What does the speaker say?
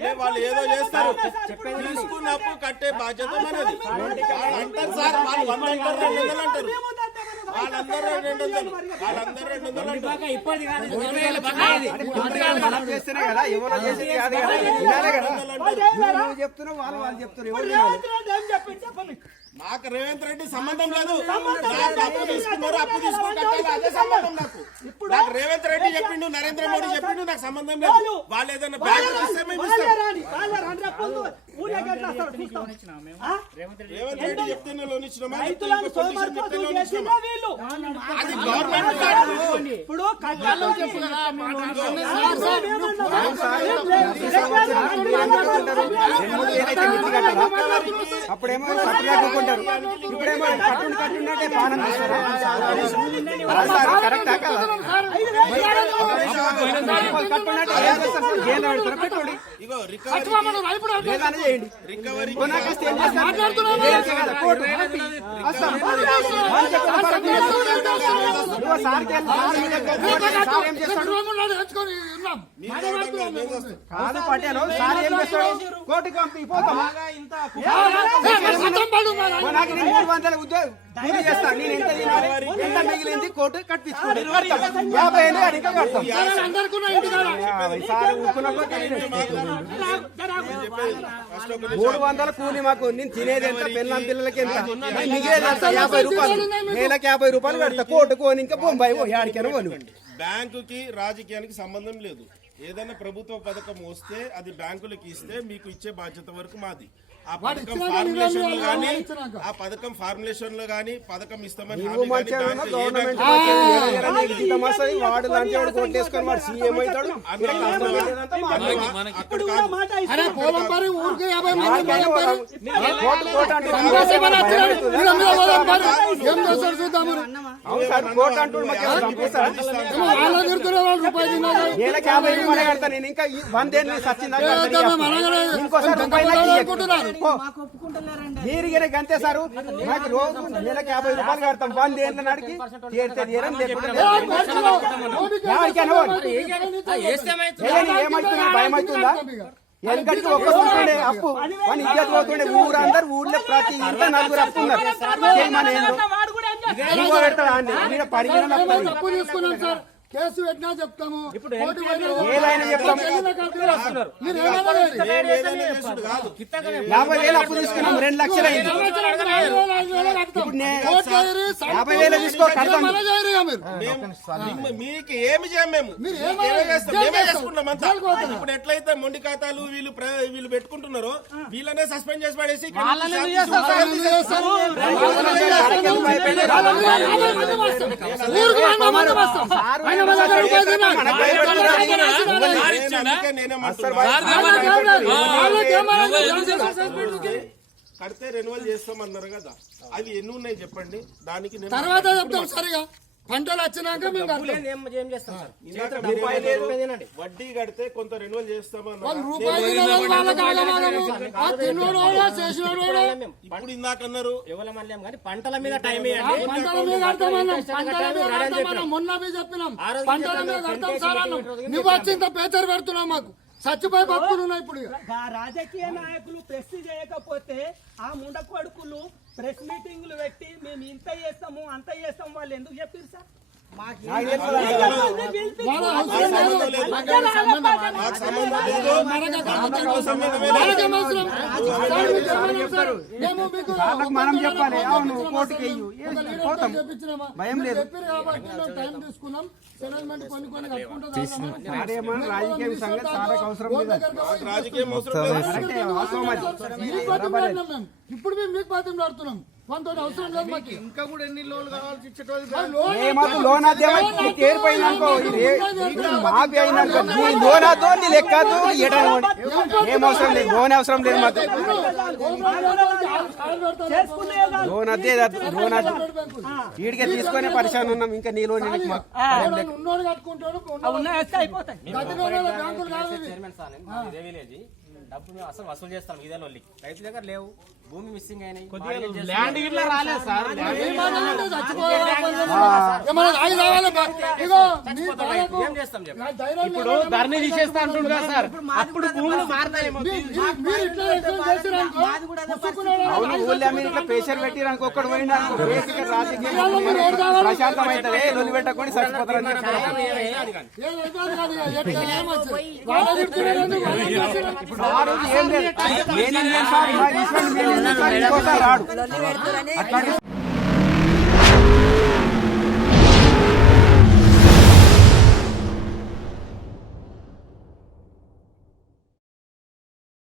చేయండి, వాళ్ళు ఏదో చేస్తారు. తీసుకున్నప్పుడు కట్టే బాధ్యత మనది. అంటారు సార్, వాళ్ళు 100 అంటారు, 200 అంటారు, వాళ్ళందరూ 200, వాళ్ళందరూ 200 అంటారు. నాకు రేవంత్ రెడ్డి సంబంధం లేదు. అప్పు తీసుకున్నారు, అప్పు తీసుకుని కట్టాలి, అదే సంబంధం నాకు. నాకు రేవంత్ రెడ్డి చెప్పిండు, నరేంద్ర మోడీ చెప్పిండు, నాకు సంబంధం లేదు. వాళ్ళు ఏదైనా బ్యాంక్ ఇస్తే మేము ఇస్తాం. రేవంత్ రెడ్డి చెప్తేనే లోన్ ఇచ్చినామా? అది గవర్నమెంట్ అప్పుడేమో కట్టుకుంటారు, ఇప్పుడేమో కట్టుంటే పానం కరెక్ట్ పెట్టుకోండి. ఇగో రికవరీ కాదు పట్టాను సార్ ఏం చేస్తాడు? కోర్టుకి పంపిపోతాం. నాకు 300 ఉద్యోగం కూలీ చేస్తాను. నేను ఎంత తినాలి, ఎంత మిగిలింది కోర్టు కట్టించుకోండి. 50 అయినా ఇంకా కడతాం. సార్ ఊరుకున్నప్పుడు 300 కూలీ మాకు. నేను తినేది ఎంత, పెళ్ళాం పిల్లలకి ఎంత, మిగిలేదు ఎంత, 50 రూపాయలు, నెలకు 50 రూపాయలు కడతా. కోర్టుకు ఇంకా బొంబాయి యాడికైనా వాళ్ళు. బ్యాంకుకి రాజకీయానికి సంబంధం లేదు. ఏదైనా ప్రభుత్వ పథకం వస్తే అది బ్యాంకులకు ఇస్తే మీకు ఇచ్చే బాధ్యత వరకు మాది. ఆ పథకం ఫార్ములేషన్ లో గానీ, ఆ పథకం ఫార్ములేషన్ లో గానీ, పథకం ఇస్తామని వాడు లంచాడు కొట్టేసుకొని వాడు సీఎం అవుతాడు. కోర్టు అంటాడు నెలకు 50 రూపాయలు కడతా. నేను ఇంకా 100 ఏళ్ళు సచ్చిందా ఇంకోసారి మీరు అంతే సారు. నాకు రోజు నెలకు 50 రూపాయలు కడతాం. 100 ఏళ్ళ నాడికి ఏమవుతుంది? భయం అవుతుందా? వెనకటికి ఒక్కడే అప్పు అని ఇజ్జత్ పోతుండే. ఊరందరూ ఊళ్ళో ప్రతి ఇంట్లో 4 అప్పు ఉన్నారు. పెడతాడా అండి? పడిగిన కేసు పెట్టినా చెప్తాము, ఏదైనా చెప్తాము. 50,000 అప్పు తీసుకున్నాం, 2 లక్షలు అయింది. ఇప్పుడు 50,000 తీసుకో కడతాం. మీకు ఏమి చేయం, మేము మేమే చేసుకుంటాం అంతా. ఇప్పుడు ఎట్లయితే మొండి ఖాతాలు వీళ్ళు పెట్టుకుంటున్నారో వీళ్ళనే సస్పెండ్ చేసి పడేసి కడితే రెన్యువల్ చేస్తామన్నారు కదా, అవి ఎన్ని ఉన్నాయి చెప్పండి. దానికి తర్వాత చెప్తాం. సరిగా పంటలు వచ్చినాక వడ్డీ కడితే కొంత రెన్యువల్ చేస్తామన్నారు. ఇప్పుడు ఇందాక అన్నారు పంటల మీద టైం మొన్న చెప్పినాం. పంటల మీద కడతాం సార్. నువ్వు వచ్చింత పేచర్ పెడుతున్నావు మాకు. చచ్చిపోయి బతుకులున్నాయి. ఇప్పుడు రాజకీయ నాయకులు ప్రెస్ చేయకపోతే ఆ ముండకొడుకులు ప్రెస్ మీటింగ్లు పెట్టి మేము ఇంత చేస్తాము అంత చేస్తాము వాళ్ళు ఎందుకు చెప్పారు సార్? మనం చెప్పాలి. అవును కోర్టుకి భయం లేదు. రాజకీయ సంగతి చాలా అవసరం లేదు. ఇప్పుడు మేము మీకు బాధ్యం ఆడుతున్నాం. కొంత అవసరం లేదు మాకు. ఇంకా కూడా ఎన్ని లోన్లు కావాల్సి ఇచ్చేటోళ్ళు లోన్ తేరిపోయినాకో మాఫీ అయినాక లోన్ అదో నీ లెక్కదో ఏం అవసరం లేదు. లోన్ అవసరం లేదు మాకు. చేసుకునే కదా. లోన్ అదే లోన్ వీడికే తీసుకొని పరిశాన్ ఉన్నాం. ఇంకా నీ లోన్ ఎందుకు మాకు? ఉన్నోడు కట్టుకుంటాడు ఉన్నాయేస్తే అయిపోతాయి. బ్యాంకులు కాదు ఇవి. చైర్మన్ సార్ ఇదే విలేజ్ డబ్బు మేము అసలు వసూలు చేస్తాం ఇదే లొల్లి. రైతు దగ్గర లేవు, భూమి మిస్సింగ్ అయినాయి. ల్యాండ్ గిట్లా రాలేదు సార్. ఏమన్నా చచ్చిపోవాలి. ఏమన్నా ఆగి రావాలి. ఇగో నీ బాధకు ఏం చేస్తాం చెప్పు. నా ధైర్యం ఇప్పుడు ధరణి తీసేస్తా అంటుండు కదా సార్. అప్పుడు భూములు మారతాయేమో. మీరు ఇట్లా ఎక్స్ప్లెయిన్ చేసిరనుకో, ముసుగుకున్నాడు. అవును ఊళ్ళో మీరు ఇట్లా ప్రెషర్ పెట్టి అనుకో ఒక్కడు పోయిండు అనుకో, బేసిక్గా రాజకీయం ప్రశాంతం అవుతుంది. లొల్లి పెట్టకుండా చచ్చిపోతారని చెప్పారు. ఏదైతే అది కాదు. ఎట్లా ఏమొచ్చింది? వాళ్ళ తిడుతున్నాడు, వాళ్ళ చేసిరు. ఇప్పుడు ఆ రోజు ఏం లేదు. నేను సార్ ఇంకోసారి రాడు.